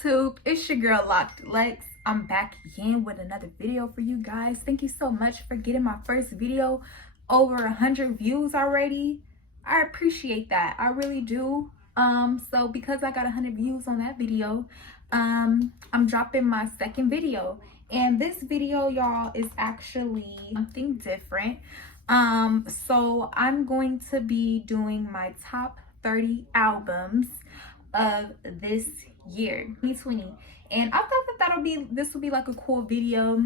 YouTube, it's your girl Locked Lex. I'm back again with another video for you guys. Thank you so much for getting my first video over 100 views already. I appreciate that, I really do. So because I got 100 views on that video, I'm dropping my second video, and this video, y'all, is actually something different. So I'm going to be doing my top 30 albums of this year, 2020, and I thought that this will be like a cool video,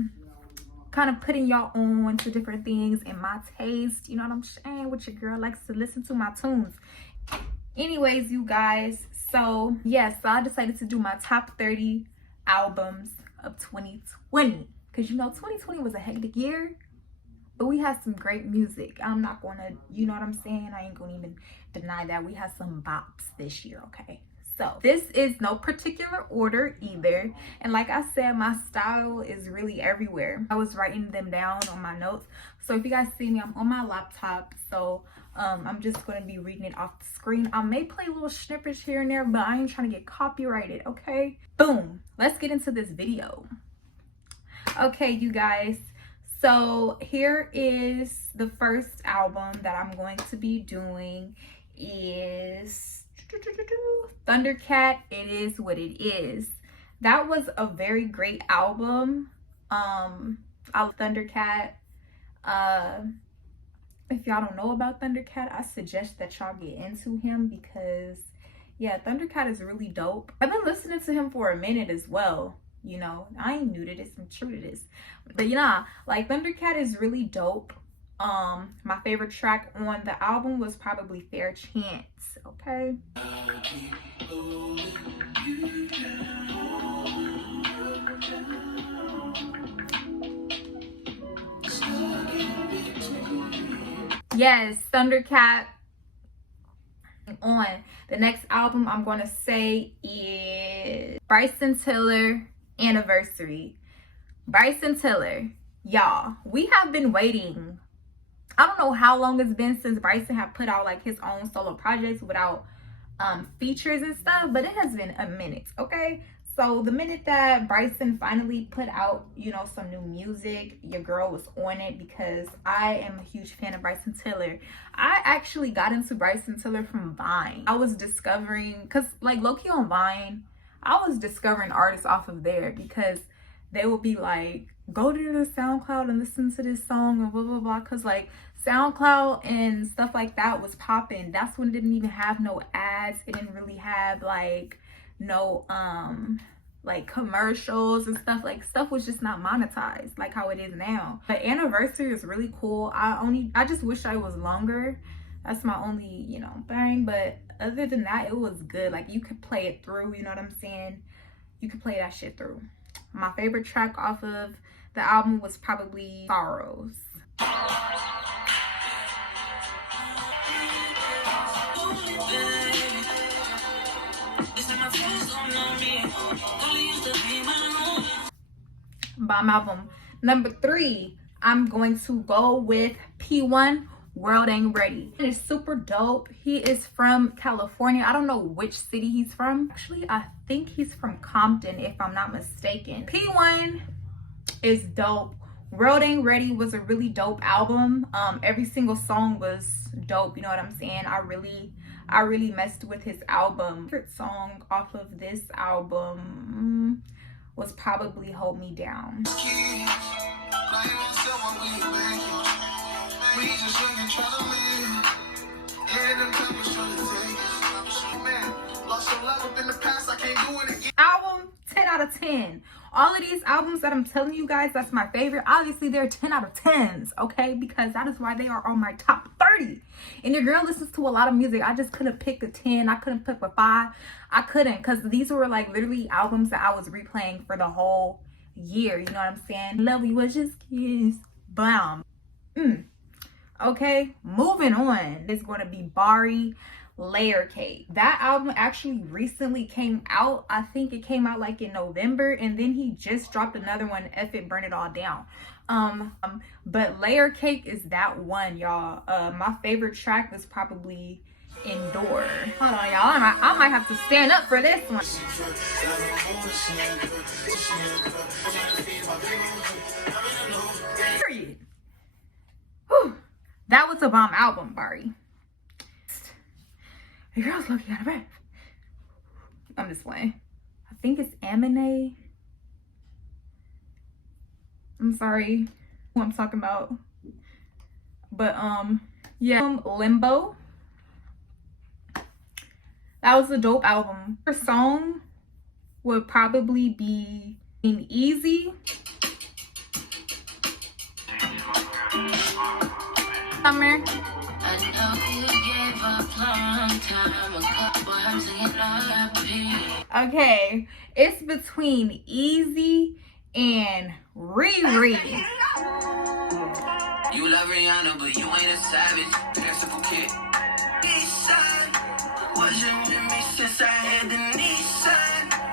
kind of putting y'all on to different things in my taste, you know what I'm saying, what your girl likes to listen to my tunes. Anyways, you guys, so yes, so I decided to do my top 30 albums of 2020, because you know 2020 was a hectic year, but we had some great music. I'm not gonna, you know what I'm saying, I ain't gonna even deny that we had some bops this year, okay? So this is no particular order either, and like I said, my style is really everywhere. I was writing them down on my notes, so if you guys see me, I'm on my laptop, so I'm just going to be reading it off the screen. I may play little snippets here and there, but I ain't trying to get copyrighted, okay? Boom, let's get into this video. Okay, you guys, so here is the first album that I'm going to be doing. Is Thundercat, It Is What It Is. That was a very great album. I love Thundercat. If y'all don't know about Thundercat, I suggest that y'all get into him, because yeah, Thundercat is really dope. I've been listening to him for a minute as well, you know. I ain't new to this, I'm true to this, but you know, like, Thundercat is really dope. My favorite track on the album was probably Fair Chance, okay? Yes, Thundercat. On the next album I'm going to say is Bryson Tiller, Anniversary. Bryson Tiller, y'all, we have been waiting. I don't know how long it's been since Bryson have put out like his own solo projects without features and stuff, but it has been a minute, okay? So the minute that Bryson finally put out, you know, some new music, your girl was on it, because I am a huge fan of Bryson Tiller. I actually got into Bryson Tiller from Vine. I was discovering, because like low-key on Vine, I was discovering artists off of there, because they will be like, go to the SoundCloud and listen to this song and blah blah blah, because like SoundCloud and stuff like that was popping. That's when it didn't even have no ads. It didn't really have like no like commercials and stuff. Like, stuff was just not monetized like how it is now. But Anniversary is really cool. I just wish I was longer. That's my only, you know, thing. But other than that, it was good. Like, you could play it through, you know what I'm saying? You could play that shit through. My favorite track off of the album was probably Sorrows. Bomb album. Number 3, I'm going to go with P1, World Ain't Ready. It is super dope. He is from California. I don't know which city he's from. Actually, I think he's from Compton, if I'm not mistaken. P1 is dope. World Ain't Ready was a really dope album. Every single song was dope, you know what I'm saying? I really messed with his album. Favorite song off of this album was probably Hold Me Down. Album 10 out of 10. All of these albums that I'm telling you guys, that's my favorite. Obviously, they're 10 out of 10s, okay? Because that is why they are on my top 30. And your girl listens to a lot of music. I just couldn't pick a 10. I couldn't pick a 5. I couldn't, because these were like literally albums that I was replaying for the whole year. You know what I'm saying? Love You Was Just Kiss. Bam. Okay, moving on. It's going to be Bari, Layer Cake. That album actually recently came out. I think it came out like in November, and then he just dropped another one, F It, Burn It All Down. But Layer Cake is that one, y'all. My favorite track was probably Endure. Hold on, y'all. I might have to stand up for this one. Period. Whew. That was a bomb album, Bari. The girl's looking out of breath. I'm just playing. I think it's Amine. I'm sorry who I'm talking about. But yeah, Limbo. That was a dope album. Her song would probably be Easy. Summer. Okay, it's between Easy and Riri. You love Rihanna, but you ain't a savage. Mexico kid.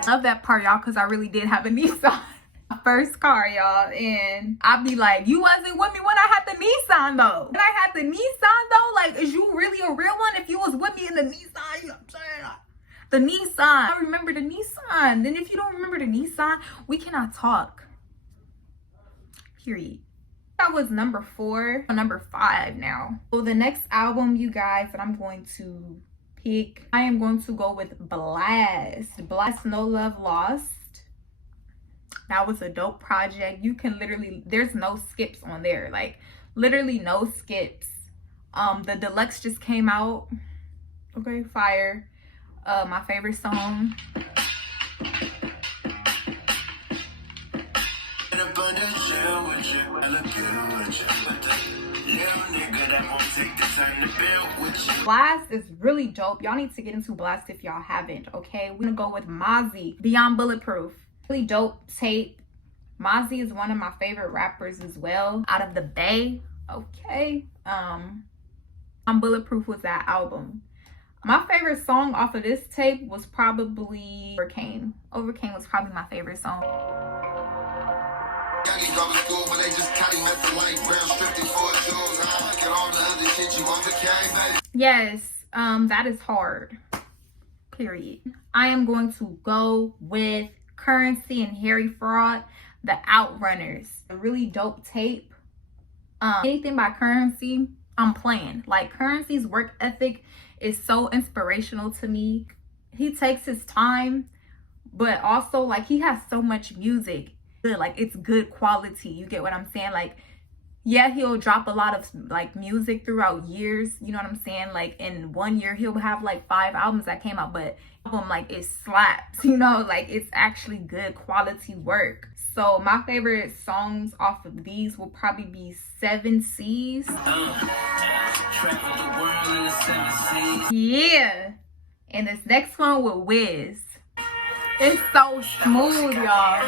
Love that part, y'all, because I really did have a Nissan. First car, y'all, and I'd be like, you wasn't with me when I had the Nissan though. When I had the Nissan though, like, is you really a real one if you was with me in the Nissan? You know what I'm saying? The Nissan. I remember the Nissan. Then if you don't remember the Nissan, we cannot talk. Period. That was number 4. Number 5 now. So the next album, you guys, that I'm going to pick, I am going to go with Blast. Blast No Love Lost. That was a dope project. You can literally, there's no skips on there, like literally no skips. The deluxe just came out. Okay, fire. My favorite song. Blast is really dope. Y'all need to get into Blast if y'all haven't. Okay, we're gonna go with Mozzie, Beyond Bulletproof. Really dope tape. Mozzie is one of my favorite rappers as well, out of the Bay. Okay, Bulletproof was that album. My favorite song off of this tape was probably Overcame. Overcame was probably my favorite song. Yes, that is hard. Period. I am going to go with Curren y Harry Fraud, the Outrunners. A really dope tape. Anything by Curren y, I'm playing. Like, Curren y's work ethic is so inspirational to me. He takes his time, but also like he has so much music. Like, it's good quality. You get what I'm saying? Like, yeah, he'll drop a lot of like music throughout years, you know what I'm saying? Like, in 1 year he'll have like 5 albums that came out, but album, like, it slaps, you know, like it's actually good quality work. So my favorite songs off of these will probably be 7 Seas. Yeah. And this next one with Wiz. It's so smooth, y'all.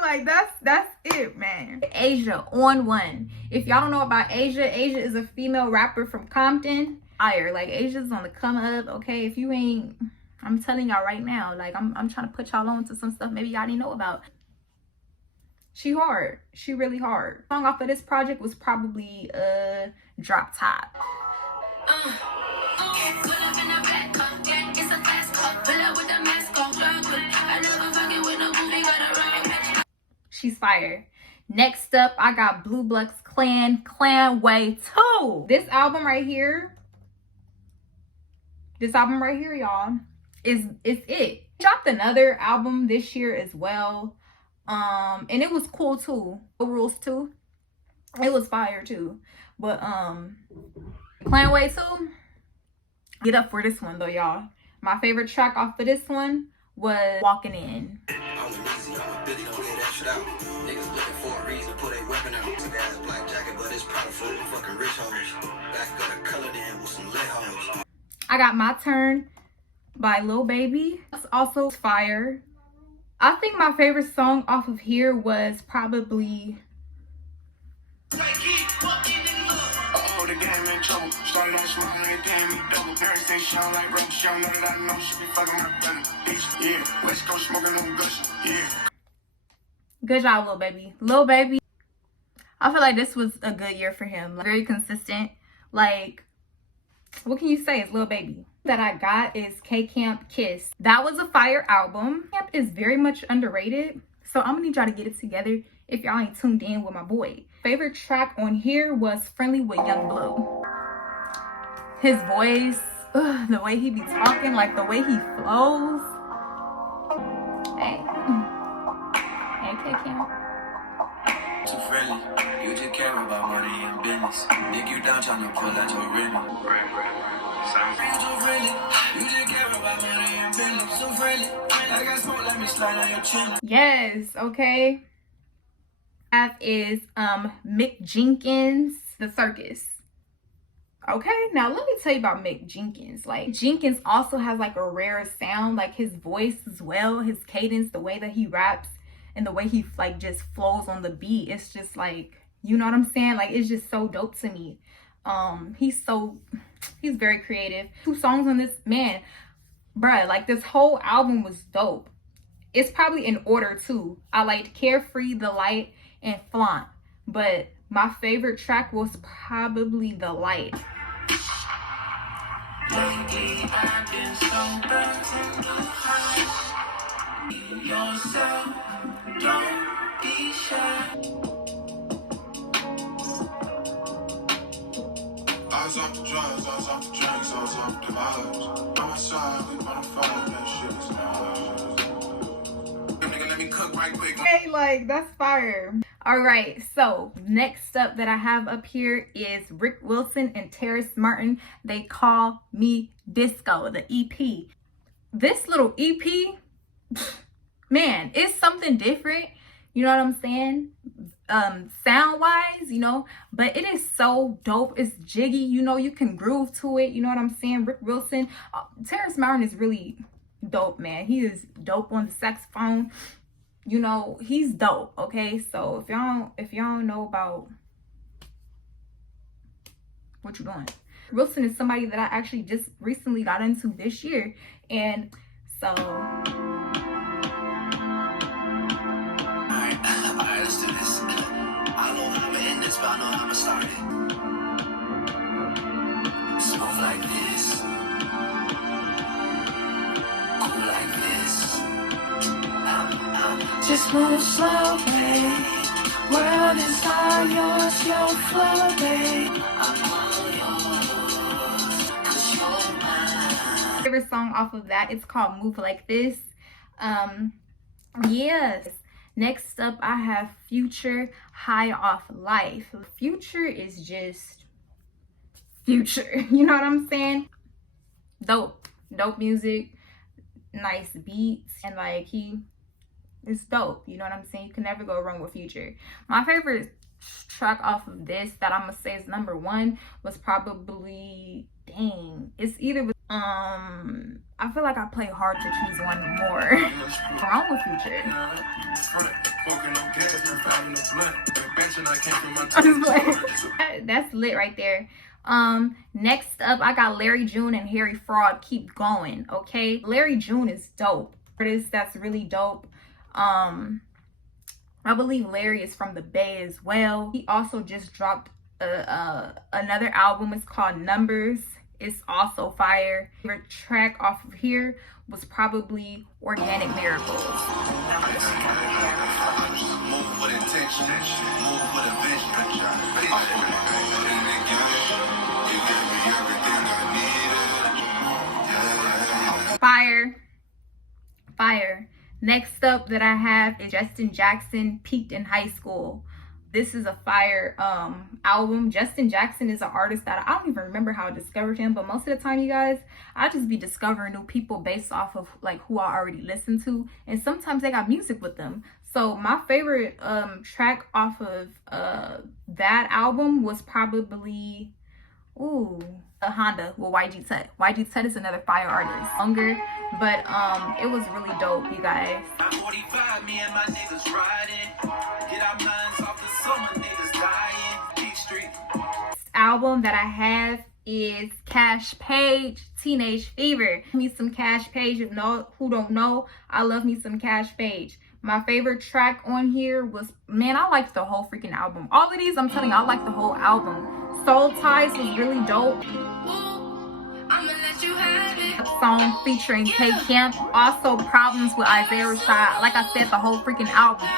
Like, that's it, man. Azjah on one. If y'all don't know about Azjah, Azjah is a female rapper from Compton. Fire. Like, Azjah's on the come up. Okay, if you ain't, I'm telling y'all right now, like, I'm trying to put y'all on to some stuff maybe y'all didn't know about. She hard. She really hard. The song off of this project was probably Drop Top. She's fire. Next up, I got Bluebucksclan, Clan Way 2. This album right here, y'all, is it. Dropped another album this year as well. And it was cool too. Rules too. It was fire too. But Clan Way 2, get up for this one though, y'all. My favorite track off of this one was Walking In. I got My Turn by Lil Baby. That's also fire. I think my favorite song off of here was probably the game in trouble. Started on the small and it gave me double. Parents say she don't like rubber. She don't know that I know she be fucking my brother. Yeah, West Coast smoking on gush. Yeah. Good job, little baby. Little baby. I feel like this was a good year for him. Like, very consistent. Like, what can you say? It's little baby. That I got is K-Camp Kiss. That was a fire album. Camp is very much underrated. So I'm gonna need y'all to get it together if y'all ain't tuned in with my boy. Favorite track on here was Friendly with Young Blue. His voice, the way he be talking, like the way he flows. Hey. Hey, K-Camp. Too friendly, you just care about money and business. Dig you down trying to pull out your rhythm. Sounds You too friendly, you just care about money and business. Too friendly, I got smoke, let me slide on your chin. Yes, okay. That is Mick Jenkins, The Circus. Okay, now let me tell you about Mick Jenkins. Like, Jenkins also has like a rare sound, like his voice as well, his cadence, the way that he raps, and the way he like just flows on the beat. It's just like, you know what I'm saying? Like, it's just so dope to me. He's very creative. 2 songs on this, man, bruh, like this whole album was dope. It's probably in order too. I liked Carefree, The Light, and Flaunt, but my favorite track was probably The Light. Lately, I've been so burnt and high. Yourself, don't be shy. I was off the drugs, I was off the drinks, I was off the vibes. On my side, we wanna follow that shit is nice. Nigga, let me cook right quick. Hey, like, that's fire. All right, so next up that I have up here is Ric Wilson and Terrace Martin. They Call Me Disco, the EP. This little EP, man, it's something different. You know what I'm saying? Sound wise, you know, but it is so dope. It's jiggy, you know, you can groove to it. You know what I'm saying? Ric Wilson, Terrace Martin is really dope, man. He is dope on the saxophone. You know, he's dope. Okay, so if y'all don't know about what you doing, Wilson is somebody that I actually just recently got into this year, and so. Alright, let's do this. I don't know how to end this, but I know how to start it. Smooth like this. Cool like this. Just move slow, babe. World is all yours, your flow, babe. I'm all yours, 'cause you're mine. Favorite song off of that, it's called Move Like This. Yes. Next up, I have Future, High Off Life. Future is just Future. You know what I'm saying? Dope music, nice beats, and like it's dope. You know what I'm saying? You can never go wrong with Future. My favorite track off of this that I'm gonna say is number 1 was probably, dang, it's either with I feel like I play hard to choose one more. What's wrong with Future? That's lit right there. Next up, I got Larry June and Harry Fraud, Keep Going. Okay, Larry June is dope. Artist that's really dope. I believe Larry is from the Bay as well. He also just dropped another album. It's called Numbers. It's also fire. Favorite track off of here was probably Organic Miracles. Move with intention, move with a vision. Fire. Next up that I have is Justen Jackson, Peaked in High School. This is a fire album. Justen Jackson is an artist that I don't even remember how I discovered him, but most of the time, you guys, I just be discovering new people based off of like who I already listen to, and sometimes they got music with them. So my favorite track off of that album was probably a Honda with YG Tut. YG Tut is another fire artist. Longer, but it was really dope, you guys. 45, me and my niggas riding. Get our minds off the summer, niggas dying. Street. album that I have is Kaash Paige, Teenage Fever. Me some Kaash Paige. If who don't know, I love me some Kaash Paige. My favorite track on here was, man, I liked the whole freaking album. All of these, I'm telling you, I liked the whole album. Soul Ties was really dope. A song featuring K Camp. Also Problems with Azjah Rashad. Like I said, the whole freaking album.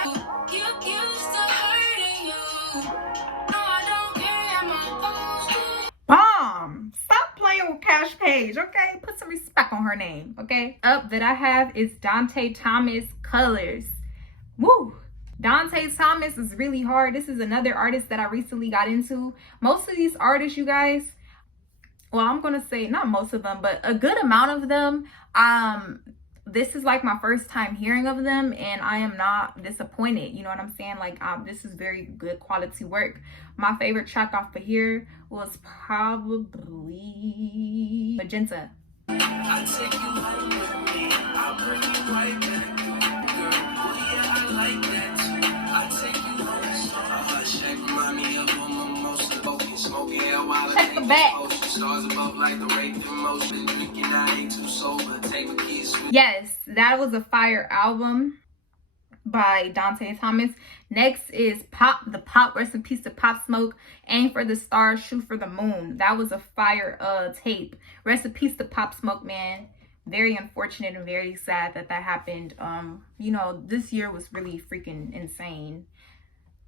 Bomb! Stop playing with Kaash Paige, okay? Put some respect on her name, okay? Up that I have is Donte Thomas, Colors. Woo! Donte Thomas is really hard. This is another artist that I recently got into. Most of these artists, you guys, well, I'm gonna say not most of them, but a good amount of them, this is like my first time hearing of them, and I am not disappointed. You know what I'm saying? Like, this is very good quality work. My favorite track off of here was probably Magenta. I take you home with me. I'll bring you right back. Girl, oh yeah, I like that. I take you home. Check mommy up on my most smoking out while I Check the back. Stars above like the rate emotion. Drinking, I ain't too sober. Take my keys. Yes, that was a fire album by Donte Thomas. Next is Pop, the Pop, rest in peace to Pop Smoke. Aim for the Stars, Shoot for the Moon. That was a fire tape. Rest in peace to Pop Smoke, man. Very unfortunate and very sad that that happened. You know, this year was really freaking insane.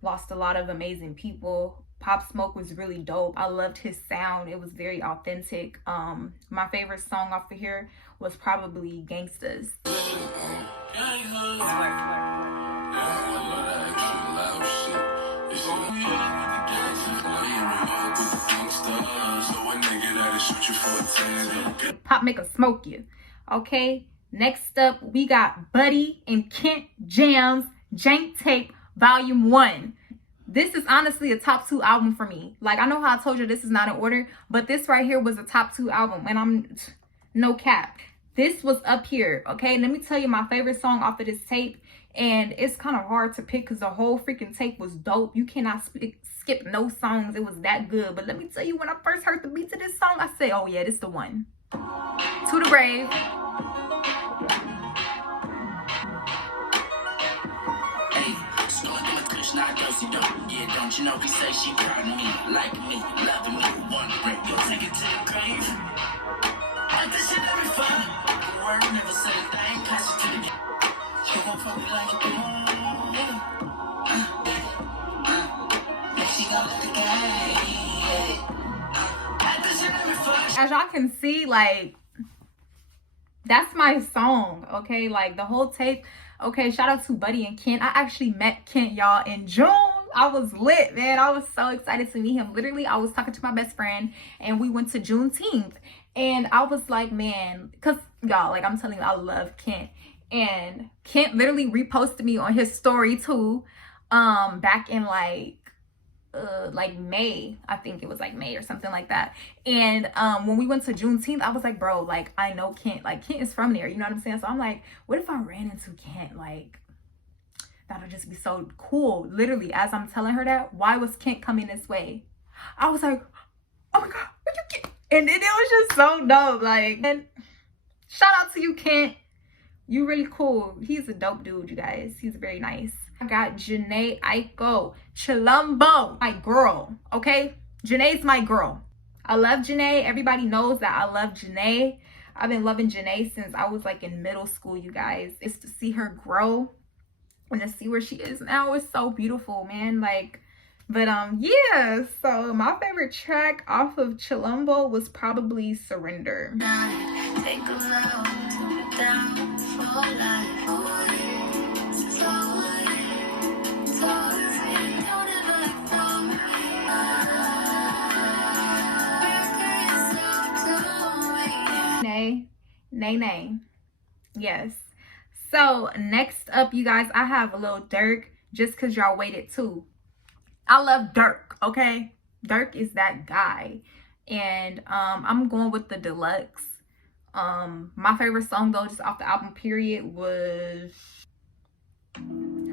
Lost a lot of amazing people. Pop Smoke was really dope. I loved his sound. It was very authentic. My favorite song off of here was probably Gangsters. Pop make a smoke you. Okay, next up we got Buddy and Kent Jams Jank Tape Volume 1. This is honestly a top 2 album for me. Like, I know how I told you this is not in order, but this right here was a top 2 album, and I'm no cap. This was up here, okay? Let me tell you my favorite song off of this tape, and it's kind of hard to pick because the whole freaking tape was dope. You cannot skip no songs. It was that good. But let me tell you, when I first heard the beat to this song, I said, oh yeah, this the one. To the Grave. Yeah, don't you know we say she proud of me, like me, loving me, wondering, you'll take it to the grave. Like this shit every fun. Word never said a thing, pass it to the game. She gon' fuck me like a boom. She gon' let the game. Like this shit every fun. As y'all can see, like, that's my song, okay? Like, the whole tape. Okay, shout out to Buddy and Kent. I actually met Kent, y'all, in June. I was lit, man. I was so excited to meet him. Literally, I was talking to my best friend, and we went to Juneteenth. And I was like, man, because, y'all, like, I'm telling you, I love Kent. And Kent literally reposted me on his story, too, back in, like May. I think it was like May or something like that. And when we went to Juneteenth, I was like, bro, like, I know Kent, like, Kent is from there, you know what I'm saying? So I'm like, what if I ran into Kent? Like, that'll just be so cool. Literally, as I'm telling her that, why was Kent coming this way? I was like, oh my god, where you get? And then it was just so dope. Like, and shout out to you, Kent. You really cool. He's a dope dude, you guys. He's very nice. I got Janae Aiko Chilumbo, my girl, okay? Janae's my girl. I love Janae. Everybody knows that I love Janae. I've been loving Janae since I was like in middle school, you guys. It's to see her grow and to see where she is now is so beautiful, man. Like, but yeah, so my favorite track off of Chilumbo was probably Surrender. Take a look down for life. Nay. Yes. So next up, you guys, I have a little Dirk, just because y'all waited too. I love Dirk, okay? Dirk is that guy. And I'm going with the deluxe. My favorite song though, just off the album period, was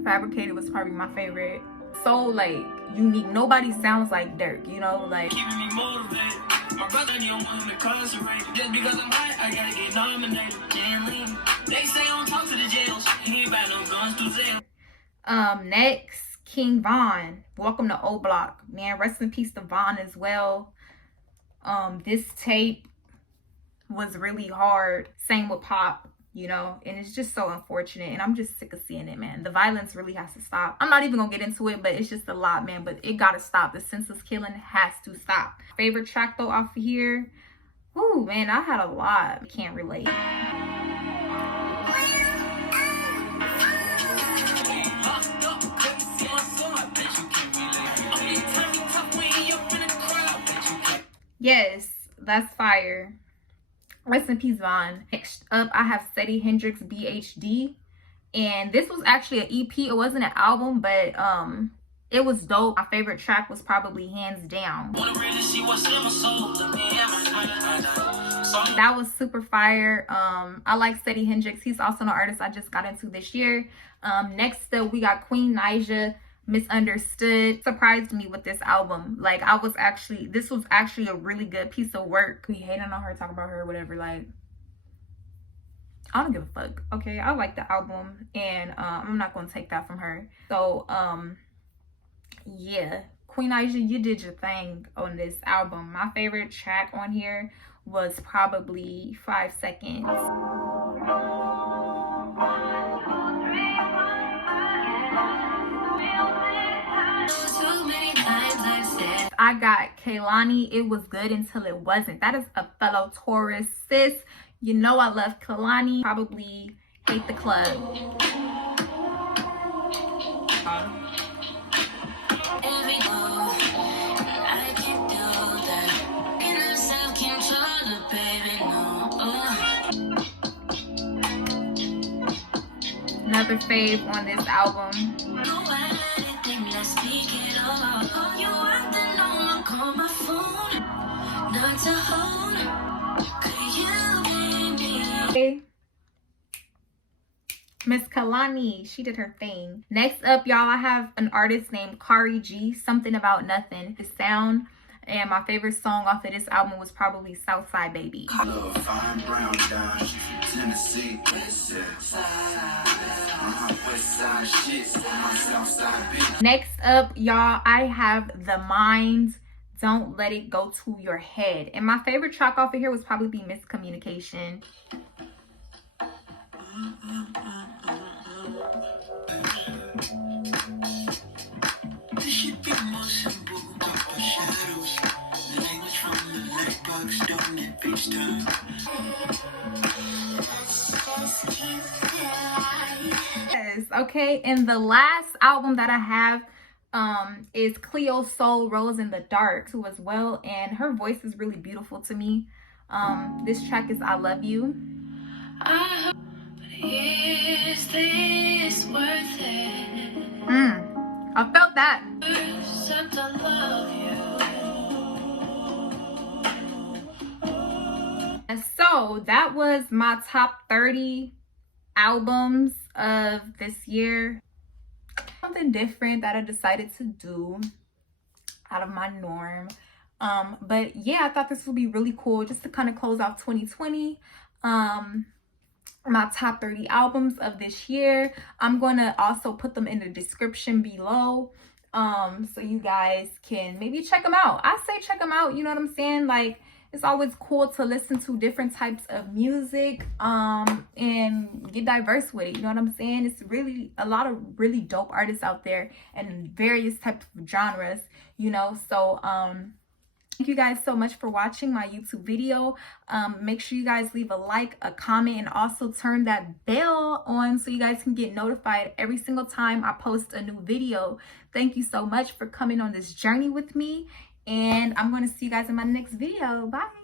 Fabricated. Was probably my favorite. so like unique. Nobody sounds like Dirk, you know, like. Keeping me motivated. My brother, you don't want him incarcerated. Just because I'm hot, I gotta get nominated. Jailing. They say I don't talk to the jails. He ain't about no guns to jail. Next, King Von. Welcome to O Block. Man, rest in peace to Von as well. This tape was really hard. Same with Pop, you know, and it's just so unfortunate, and I'm just sick of seeing it, man. The violence really has to stop. I'm not even gonna get into it, but it's just a lot, man. But it gotta stop. The senseless killing has to stop. Favorite track though off of here, ooh, man, I had a lot. Can't relate. Yes, that's fire. Rest in peace, Von. Next up, I have Seddy Hendrix BHD. And this was actually an EP. It wasn't an album, but it was dope. My favorite track was probably Hands Down. That was super fire. I like Seddy Hendrix. He's also an artist I just got into this year. Next up, we got Queen Azjah, Misunderstood. Surprised me with this album. Like, this was actually a really good piece of work. We hating on her, talk about her, whatever. Like, I don't give a fuck. Okay, I like the album, and I'm not gonna take that from her. So yeah, Queen Azjah, you did your thing on this album. My favorite track on here was probably 5 Seconds. I got Kehlani, It Was Good Until It Wasn't. That is a fellow Taurus, sis. You know I love Kehlani. Probably Hate the Club. Another fave on this album. Miss Kehlani, she did her thing. Next up, y'all, I have an artist named Kari G, Something About Nothing. The sound, and my favorite song off of this album was probably Southside Baby. Next up, y'all, I have The Mind, Don't Let It Go to Your Head. And my favorite track off of here was probably Miscommunication. Yes, okay, and the last album that I have is Cleo Soul Rose in the Dark too as well, and her voice is really beautiful to me. This track is I Love You. Is this worth it? I felt that. And so that was my top 30 albums of this year. Something different that I decided to do out of my norm. But yeah, I thought this would be really cool just to kind of close off 2020. My top 30 albums of this year. I'm going to also put them in the description below, so you guys can maybe check them out. I say check them out, you know what I'm saying? Like, it's always cool to listen to different types of music and get diverse with it, you know what I'm saying? It's really a lot of really dope artists out there and various types of genres, you know. So thank you guys so much for watching my YouTube video. Make sure you guys leave a like, a comment, and also turn that bell on so you guys can get notified every single time I post a new video. Thank you so much for coming on this journey with me, and I'm going to see you guys in my next video. Bye.